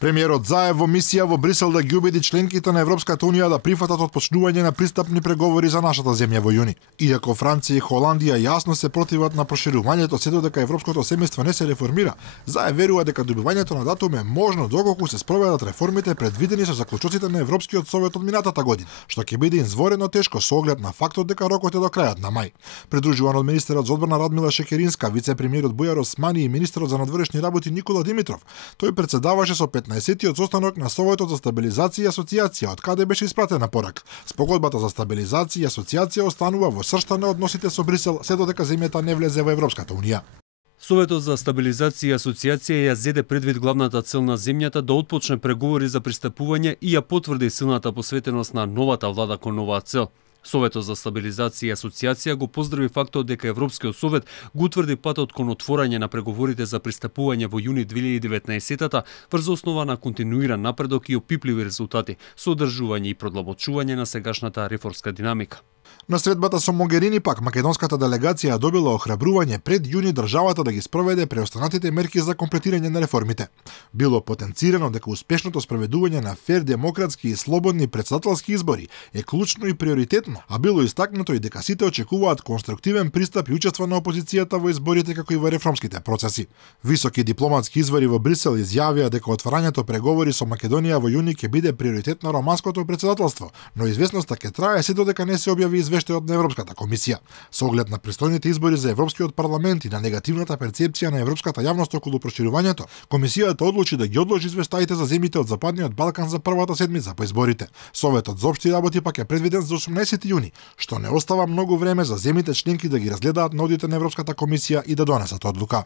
Премиерот Заев во мисија во Брисел да ги убеди членките на Европската Унија да прифатат отпочнување на пристапни преговори за нашата земја во јуни. Иако Франција и Холандија јасно се противат на проширувањето сето дека европското семејство не се реформира, Заев верува дека добивањето на датум е можно доколку се спроведат реформите предвидени со заклучоците на Европскиот совет од минатата година, што ќе биде изворено тешко со оглед на фактот дека рокот е до крајот на мај. Придружуван од министерот за одбрана Радмила Шекеринска, вице-премиерот Бујар Османи и министерот за надворешни работи Никола Димитров, тој председаваше со 15-тиот состанок на Советот за стабилизација и асоциација, од каде беше испратена порака. Спогодбата за стабилизација и асоциација останува во сршта на односите со Брисел, се додека земјата не влезе во Европската Унија. Советот за стабилизација и асоциација ја зеде предвид главната цел на земјата да отпочне преговори за пристапување и ја потврди силната посветеност на новата влада кон оваа цел. Советот за стабилизација и асоциација го поздрави фактот дека Европскиот совет го утврди патот кон отворање на преговорите за пристапување во јуни 2019-та врз основа на континуиран напредок и опипливи резултати, со одржување и продлабочување на сегашната реформска динамика. На средбата со Могерини пак македонската делегација добила охрабрување пред јуни државата да ги спроведе преостанатите мерки за комплетирање на реформите. Било потенцирано дека успешното спроведување на фер, демократски и слободни претседателски избори е клучно и приоритетно, а било истакнато и дека сите очекуваат конструктивен пристап и учество на опозицијата во изборите како и во реформските процеси. Високи дипломатски извори во Брисел изјавија дека отварањето преговори со Македонија во јуни ќе биде приоритет на романското претседателство, но известноста ќе трае се додека не се објави извештајот на Европската комисија. Со оглед на престојните избори за Европскиот парламент и на негативната перцепција на европската јавност околу проширувањето, комисијата одлучи да ги одложи извештаите за земјите од Западниот Балкан за првата седмица по изборите. Советот за општи работи пак е предвиден за 18 јуни, што не остава многу време за земјите членки да ги разгледаат нодите на Европската комисија и да донесат одлука.